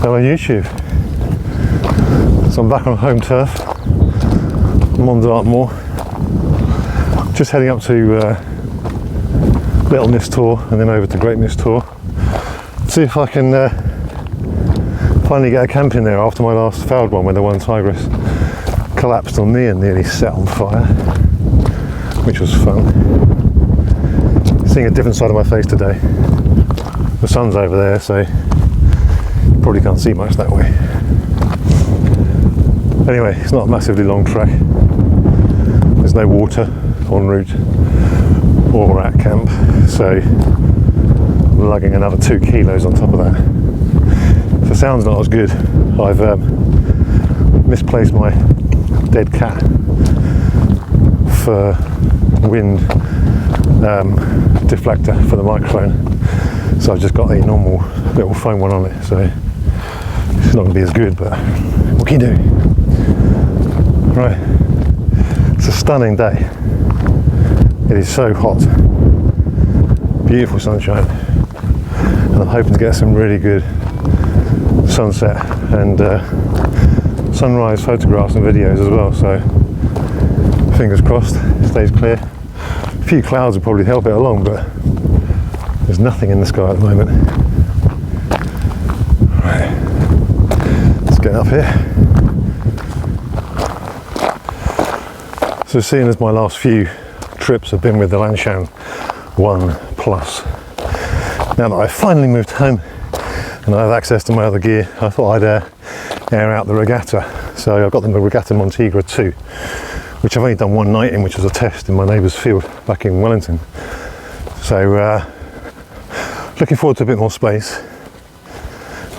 Hello YouTube. So I'm back on home turf. I'm on Dartmoor. Just heading up to Little Mis Tor and then over to Great Mis Tor. See if I can finally get a camp in there after my last failed one when the one Tigris collapsed on me and nearly set on fire, which was fun. Seeing a different side of my face today. The sun's over there, so you probably can't see much that way. Anyway, it's not a massively long trek. There's no water en route or at camp, so I'm lugging another 2 kilos on top of that. The sound's not as good. I've misplaced my dead cat for wind deflector for the microphone, so I've just got a normal little foam one on it, so it's not going to be as good, but what can you do? Right, it's a stunning day. It is so hot, beautiful sunshine, and I'm hoping to get some really good sunset and sunrise photographs and videos as well, so fingers crossed it stays clear. A few clouds will probably help it along, but there's nothing in the sky at the moment. Right, let's get up here. So seeing as my last few trips have been with the Lanshan 1 Plus, now that I've finally moved home and I have access to my other gear, I thought I'd air out the Regatta. So I've got the Regatta Montegra 2, which I've only done one night in, which was a test in my neighbour's field back in Wellington. So looking forward to a bit more space.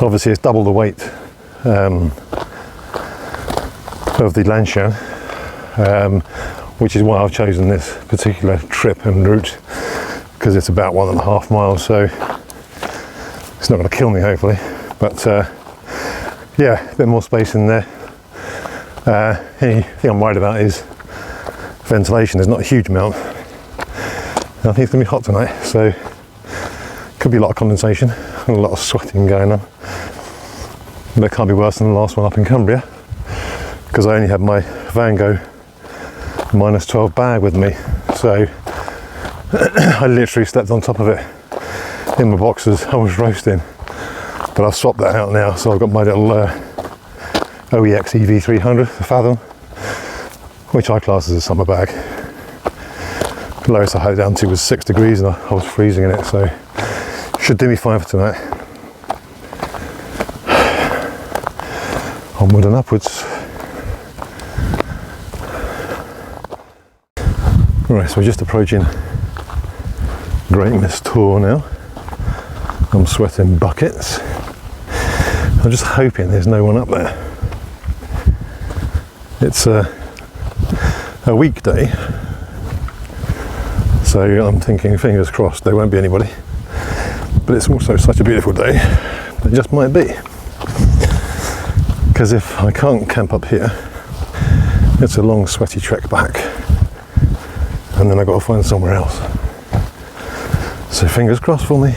Obviously it's double the weight of the Lanshan, which is why I've chosen this particular trip and route, because it's about 1.5 miles, so it's not going to kill me hopefully, but yeah, a bit more space in there. Only thing I'm worried about is ventilation. There's not a huge amount. And I think it's going to be hot tonight, so could be a lot of condensation and a lot of sweating going on. But it can't be worse than the last one up in Cumbria, because I only had my Vango -12 bag with me, so I literally slept on top of it in my boxers. I was roasting, but I've swapped that out now, so I've got my little OEX EV300 Fathom, which I class as a summer bag. The lowest I had it down to was 6 degrees and I was freezing in it, so should do me fine for tonight. Onward and upwards. Right, so we're just approaching Great Mis Tor now. I'm sweating buckets. I'm just hoping there's no one up there. It's a weekday, so I'm thinking, fingers crossed, there won't be anybody. But it's also such a beautiful day, it just might be. Because if I can't camp up here, it's a long sweaty trek back, and then I've got to find somewhere else. So fingers crossed for me.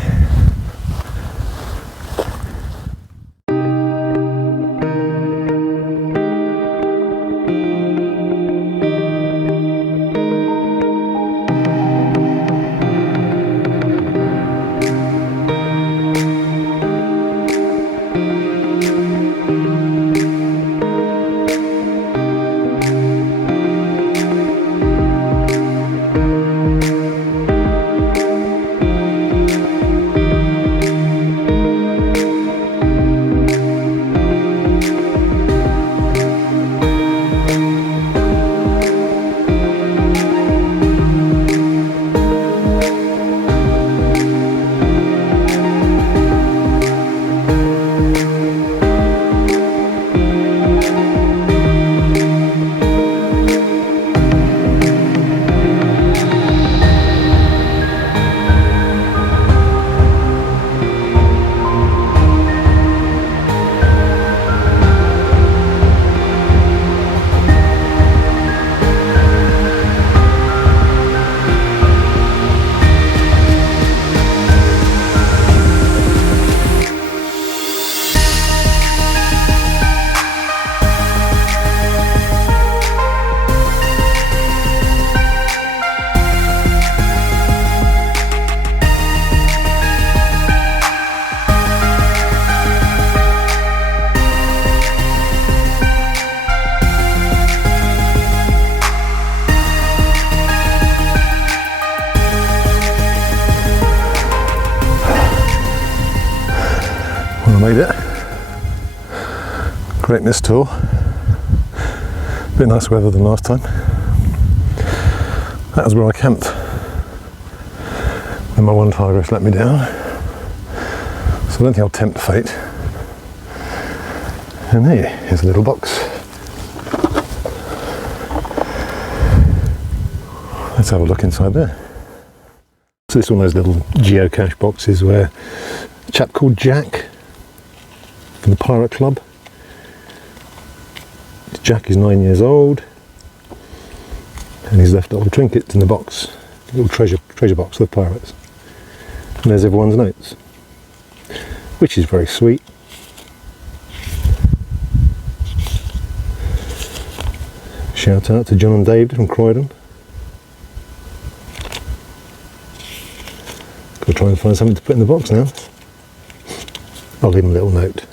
Great Mis Tor. Bit nice weather than last time. That was where I camped. And my one tigress let me down. So I don't think I'll tempt fate. And here's a little box. Let's have a look inside there. So this is one of those little geocache boxes where a chap called Jack from the Pirate Club. Jack is 9 years old and he's left all the trinkets in the box, a little treasure box of the pirates. And there's everyone's notes, which is very sweet. Shout out to John and David from Croydon. Got to try and find something to put in the box now. I'll leave him a little note.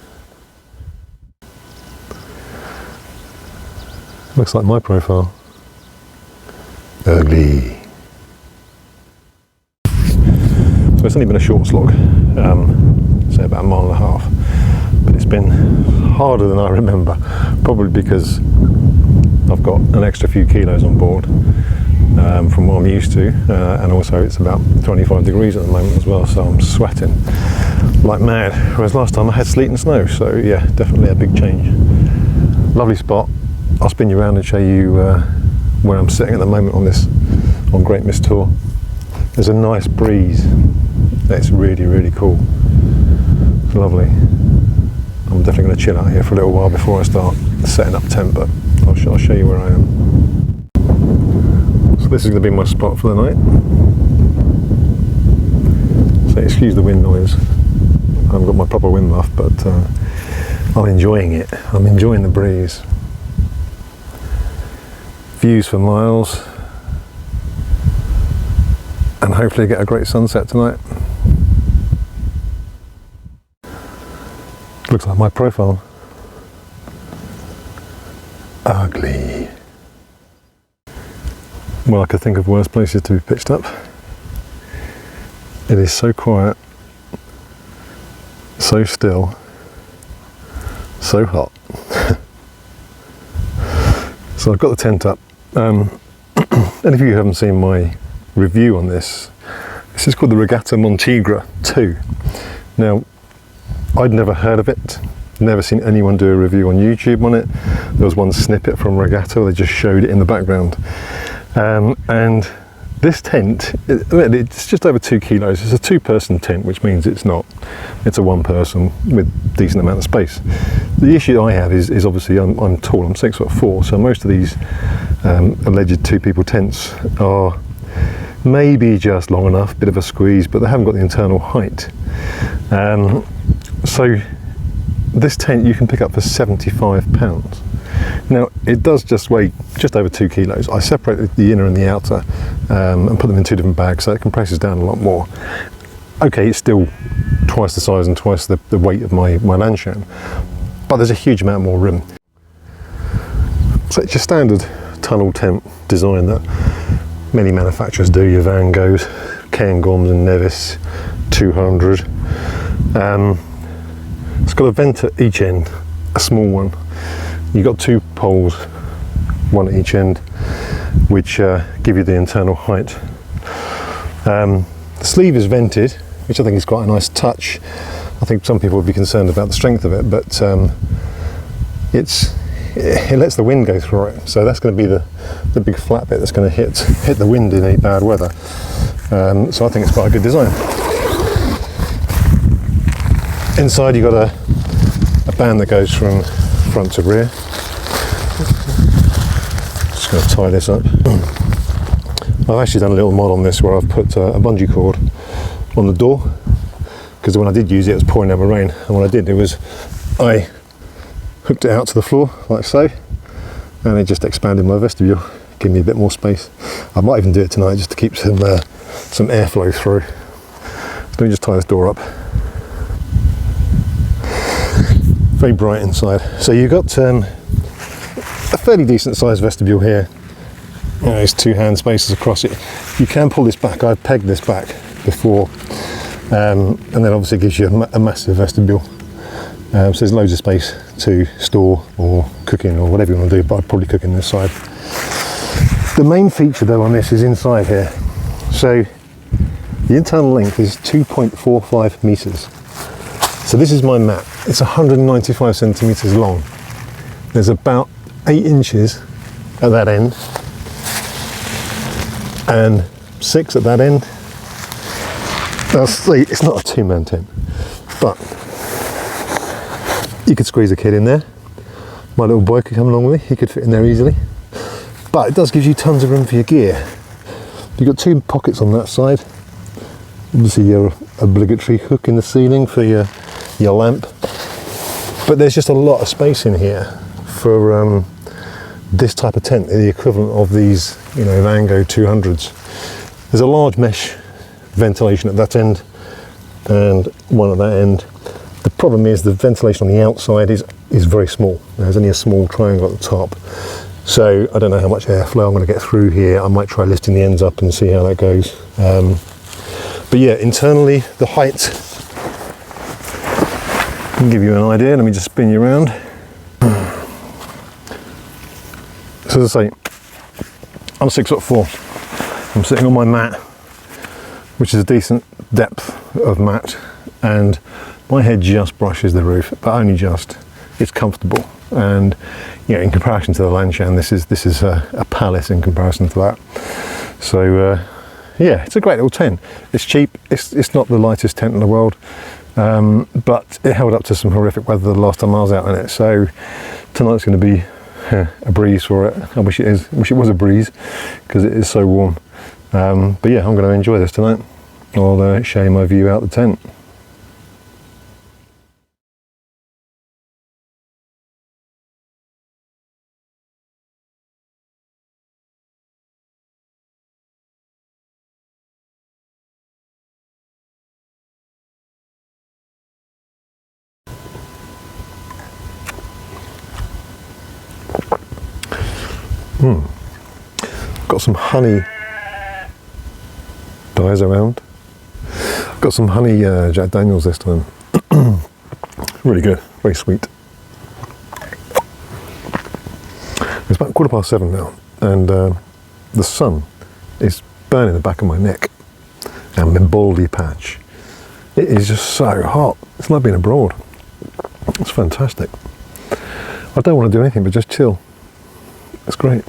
Looks like my profile. Ugly. So it's only been a short slog, say about a mile and a half, but it's been harder than I remember, probably because I've got an extra few kilos on board from what I'm used to, and also it's about 25 degrees at the moment as well, so I'm sweating like mad, whereas last time I had sleet and snow, so yeah, definitely a big change. Lovely spot. I'll spin you around and show you where I'm sitting at the moment on Great Mis Tor. There's a nice breeze. It's really, really cool. It's lovely. I'm definitely going to chill out here for a little while before I start setting up tent, but I'll show you where I am. So this is going to be my spot for the night. So excuse the wind noise. I haven't got my proper wind muff, but I'm enjoying it. I'm enjoying the breeze. Views for miles, and hopefully get a great sunset tonight. Looks like my profile. Ugly. Well, I could think of worse places to be pitched up. It is so quiet, so still, so hot. So I've got the tent up. And if you haven't seen my review on this is called the Regatta Montegra 2. Now, I'd never heard of it, never seen anyone do a review on YouTube on it. There was one snippet from Regatta where they just showed it in the background. And this tent, it's just over 2 kilos. It's a 2-person tent, which means it's a 1 person with decent amount of space. The issue I have is obviously I'm tall, I'm 6'4", so most of these alleged 2-people tents are maybe just long enough, bit of a squeeze, but they haven't got the internal height. So this tent you can pick up for £75. Now it does just weigh just over 2 kilos. I separated the inner and the outer and put them in 2 different bags, so it compresses down a lot more. Okay, it's still twice the size and twice the weight of my Lanshan, but there's a huge amount more room. So it's your standard tunnel tent design that many manufacturers do, your Vangos, Cairngorms and Nevis 200. It's got a vent at each end, a small one. You've got 2 poles, 1 at each end, which give you the internal height. The sleeve is vented, which I think is quite a nice touch. I think some people would be concerned about the strength of it, but it lets the wind go through it. So that's going to be the big flat bit that's going to hit the wind in any bad weather. So I think it's quite a good design. Inside you've got a band that goes from front to rear. Just going to tie this up. I've actually done a little mod on this where I've put a bungee cord on the door, because when I did use it, it was pouring down with rain, and what I did was I hooked it out to the floor like so, and it just expanded my vestibule, gave me a bit more space. I might even do it tonight just to keep some airflow through. So let me just tie this door up. Very bright inside. So you've got a fairly decent sized vestibule here. There's 2 hand spaces across it. You can pull this back. I've pegged this back before, and then obviously it gives you a massive vestibule. So there's loads of space to store or cook in or whatever you want to do, but I'd probably cook in this side. The main feature though on this is inside here. So the internal length is 2.45 meters. So this is my mat. It's 195 centimeters long. There's about 8 inches at that end and 6 at that end. It's not a two-man tent, but you could squeeze a kid in there. My little boy could come along with me, he could fit in there easily. But it does give you tons of room for your gear. You've got 2 pockets on that side. Obviously your obligatory hook in the ceiling for your lamp. But there's just a lot of space in here for this type of tent, the equivalent of these, you know, Vango 200s. There's a large mesh ventilation at that end and one at that end. The problem is the ventilation on the outside is very small. There's only a small triangle at the top. So I don't know how much airflow I'm going to get through here. I might try lifting the ends up and see how that goes. But yeah, internally the height, can give you an idea. Let me just spin you around. So as I say, I'm 6'4". I'm sitting on my mat, which is a decent depth of mat, and my head just brushes the roof, but only just. It's comfortable, and you know, in comparison to the Lanshan, this is a palace in comparison to that. So yeah, it's a great little tent. It's cheap. It's not the lightest tent in the world, but it held up to some horrific weather the last time I was out in it. So tonight's going to be a breeze for it. I wish it was a breeze because it is so warm. But yeah, I'm going to enjoy this tonight. I'll show you my view out the tent. Got some honey dyes around. Got some honey Jack Daniels this time. Really good, very sweet. It's about 7:15 now, and the sun is burning the back of my neck and my baldy patch. It is just so hot. It's like being abroad. It's fantastic. I don't want to do anything but just chill. It's great.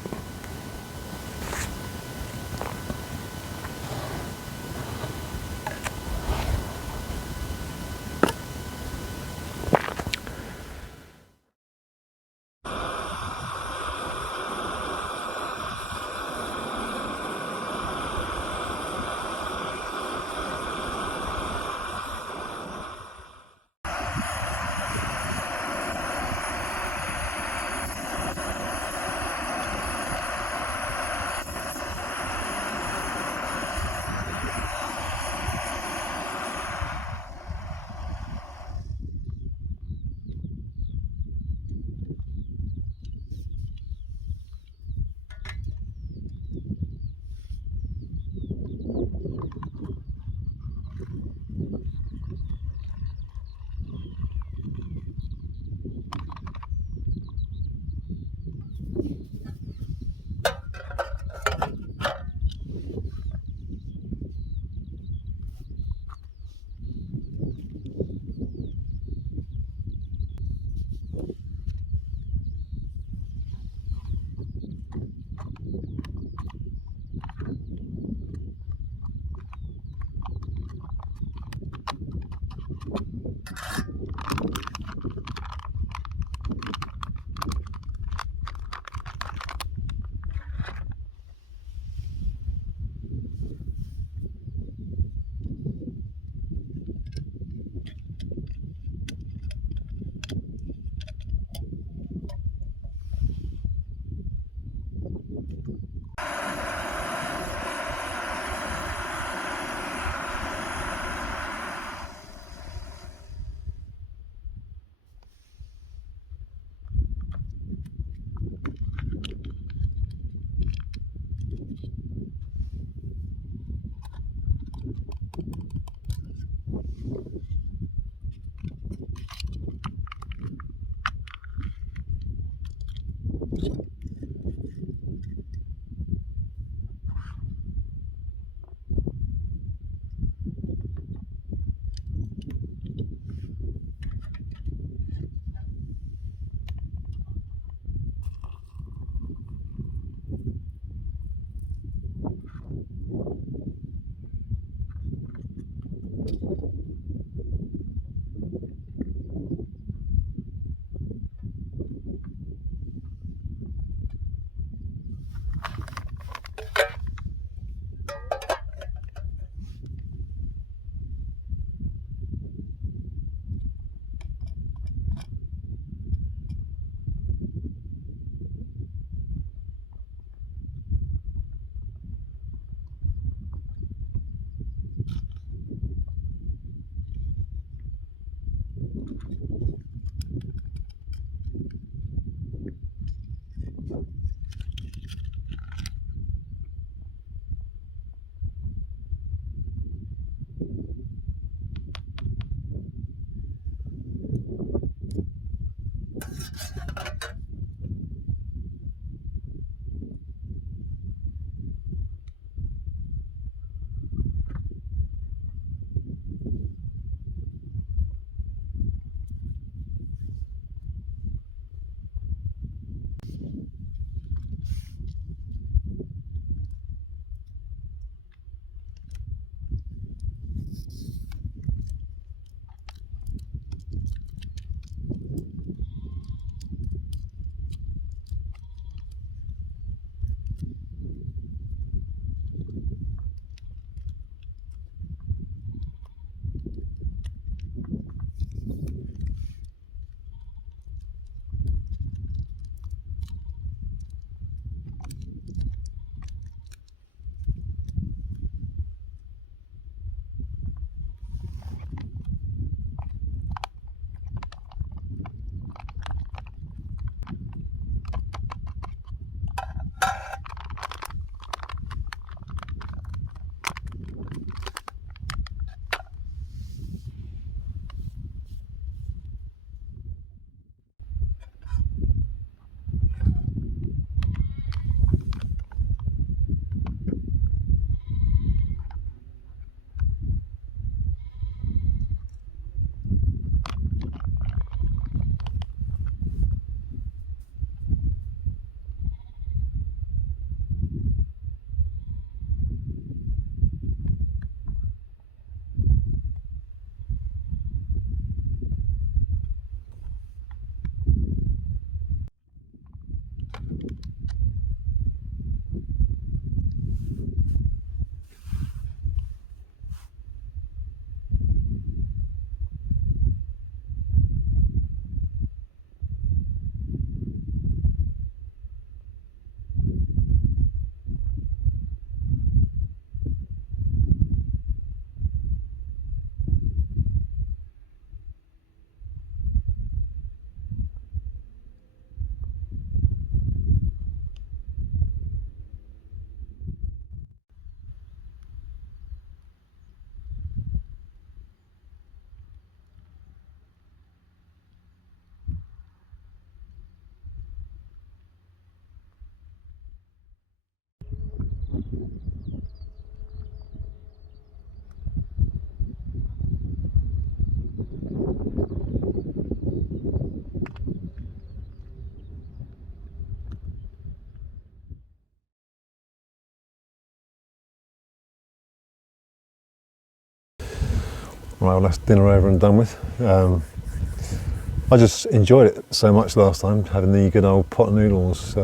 Right, well, that's dinner over and done with. I just enjoyed it so much last time, having the good old pot noodles,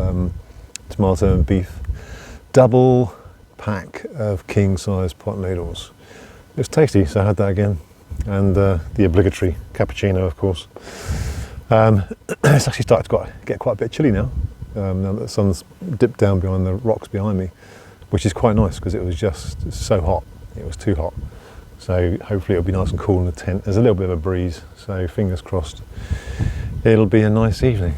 tomato and beef, double pack of king size pot noodles. It was tasty, so I had that again, and the obligatory cappuccino, of course. It's actually started to get quite a bit chilly now, now that the sun's dipped down behind the rocks behind me, which is quite nice because it was just so hot. It was too hot. So hopefully it'll be nice and cool in the tent. There's a little bit of a breeze, so fingers crossed it'll be a nice evening.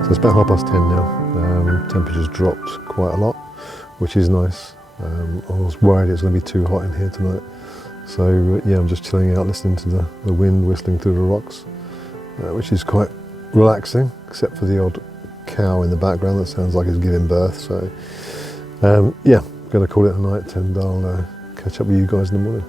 So it's about 10:30 now. Temperature's dropped quite a lot, which is nice. I was worried it was going to be too hot in here tonight. So yeah, I'm just chilling out, listening to the wind whistling through the rocks, which is quite relaxing, except for the odd cow in the background that sounds like it's giving birth. So yeah, I'm going to call it a night, and I'll catch up with you guys in the morning.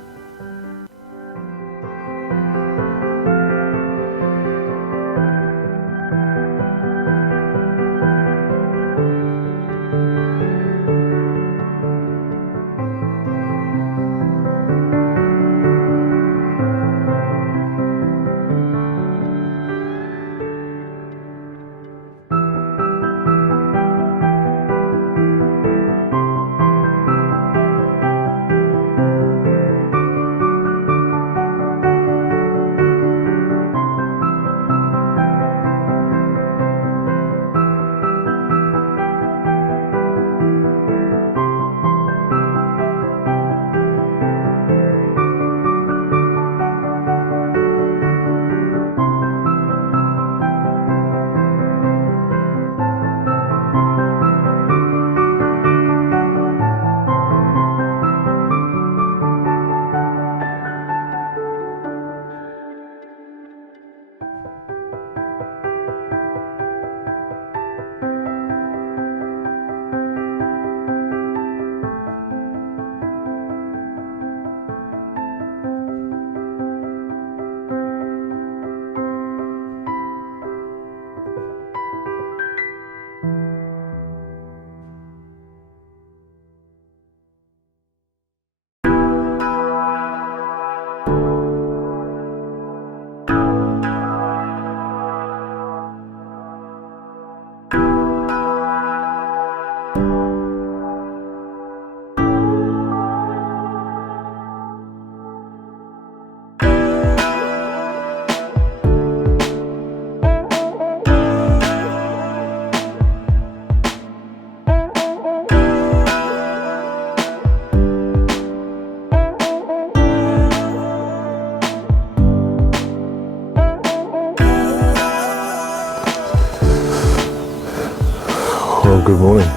Well, good morning.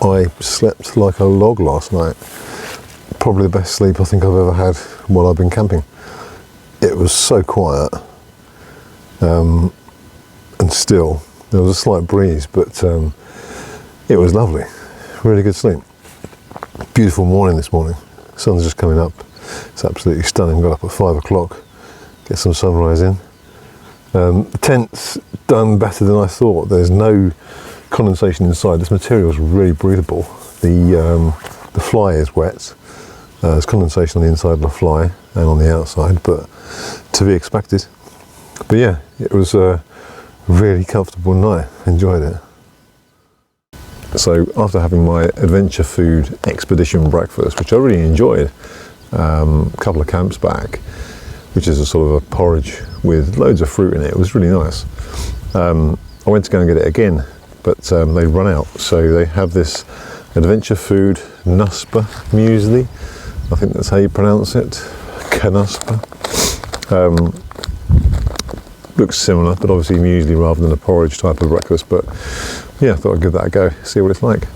I slept like a log last night. Probably the best sleep I think I've ever had while I've been camping. It was so quiet, and still there was a slight breeze, but it was lovely. Really good sleep. Beautiful morning this morning. Sun's just coming up. It's absolutely stunning. Got up at 5 o'clock, get some sunrise in. The tent's done better than I thought. There's no condensation inside. This material is really breathable. The fly is wet. There's condensation on the inside of the fly and on the outside, but to be expected. But yeah, it was a really comfortable night. Enjoyed it. So after having my adventure food expedition breakfast, which I really enjoyed a couple of camps back, which is a sort of a porridge with loads of fruit in it, it was really nice. I went to go and get it again, but they'd run out. So they have this adventure food Nuspa muesli, I think that's how you pronounce it, Canuspa. Looks similar, but obviously muesli rather than a porridge type of breakfast. But yeah, I thought I'd give that a go, see what it's like.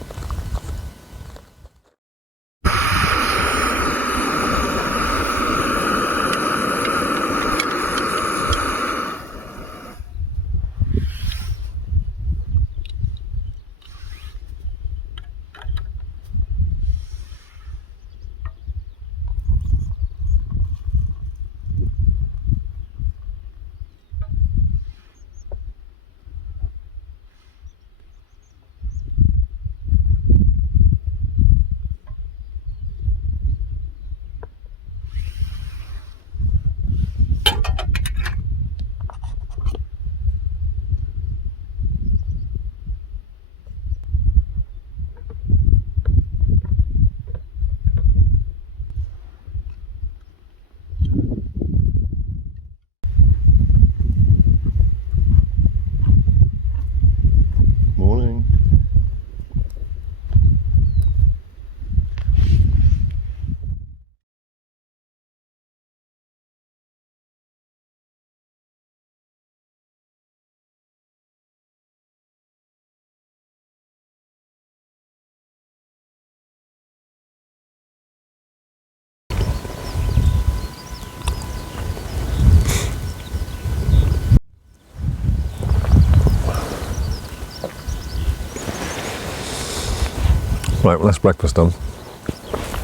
Right, well that's breakfast done.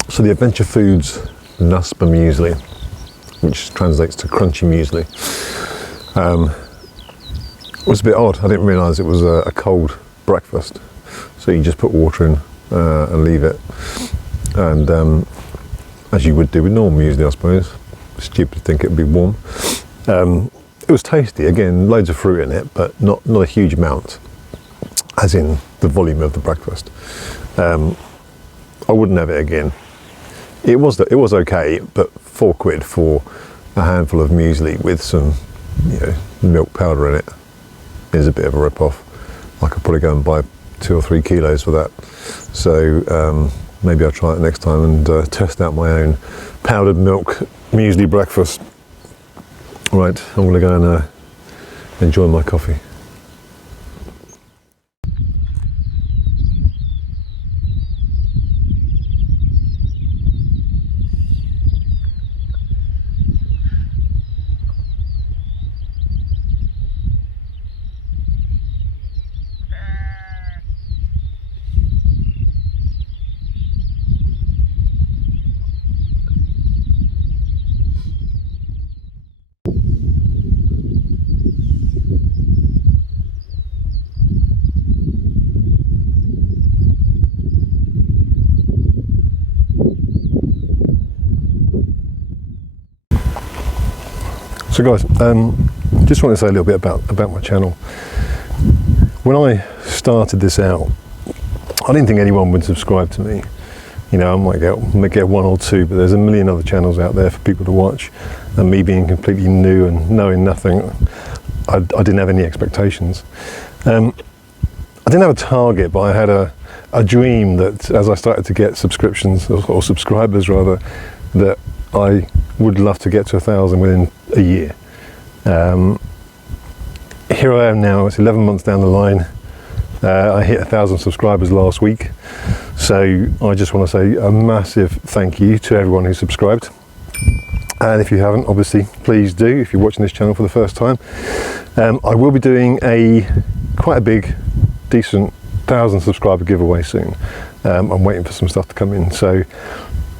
So the Adventure Foods Nuspa muesli, which translates to crunchy muesli, was a bit odd. I didn't realise it was a cold breakfast. So you just put water in and leave it. And as you would do with normal muesli, I suppose. Stupid to think it would be warm. It was tasty, again, loads of fruit in it, but not a huge amount, as in the volume of the breakfast. I wouldn't have it again. It was okay, but £4 for a handful of muesli with some, milk powder in it is a bit of a rip-off. I could probably go and buy 2 or 3 kilos for that. So maybe I'll try it next time and test out my own powdered milk muesli breakfast. Right, I'm going to go and enjoy my coffee. So guys, just want to say a little bit about my channel. When I started this out, I didn't think anyone would subscribe to me. I might get 1 or 2, but there's a million other channels out there for people to watch. And me being completely new and knowing nothing, I didn't have any expectations. I didn't have a target, but I had a dream that as I started to get subscriptions, or subscribers rather, that I would love to get to 1,000 within a year. Here I am now, it's 11 months down the line. I hit 1,000 subscribers last week. So I just want to say a massive thank you to everyone who subscribed. And if you haven't, obviously, please do, if you're watching this channel for the first time. I will be doing quite a big, decent 1,000 subscriber giveaway soon. I'm waiting for some stuff to come in. So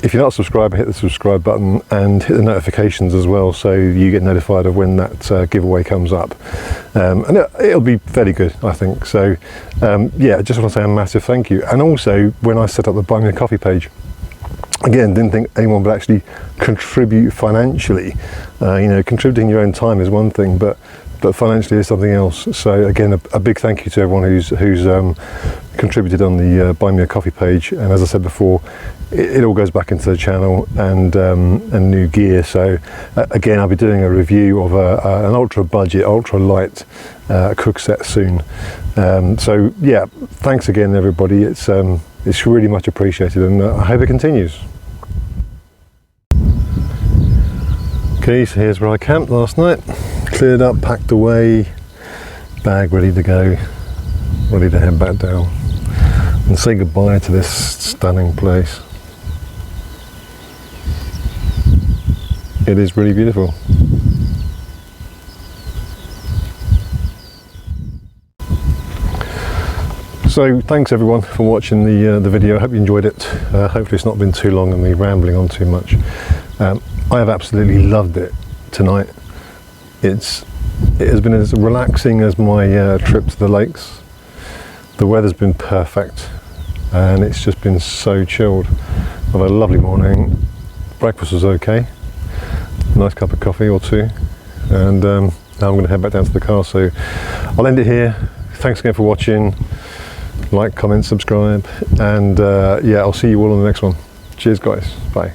if you're not a subscriber, hit the subscribe button and hit the notifications as well, so you get notified of when that giveaway comes up. And it'll be fairly good, I think. So yeah, I just want to say a massive thank you. And also, when I set up the Buy Me a Coffee page, again, didn't think anyone would actually contribute financially. Contributing your own time is one thing, but but financially is something else. So again, a big thank you to everyone who's contributed on the Buy Me a Coffee page. And as I said before, it all goes back into the channel and new gear. So again, I'll be doing a review of an ultra budget, ultra light cookset soon. So yeah, thanks again everybody. It's really much appreciated, and I hope it continues. Okay, so here's where I camped last night. Cleared up, packed away, bag ready to go, ready to head back down and say goodbye to this stunning place. It is really beautiful. So thanks everyone for watching the video. I hope you enjoyed it. Hopefully it's not been too long and me rambling on too much. I have absolutely loved it tonight. It has been as relaxing as my trip to the lakes. The weather's been perfect and it's just been so chilled. I've had a lovely morning. Breakfast was okay. Nice cup of coffee or two, and now I'm going to head back down to the car. So I'll end it here. Thanks again for watching. Like, comment, subscribe, and yeah, I'll see you all on the next one. Cheers guys, bye.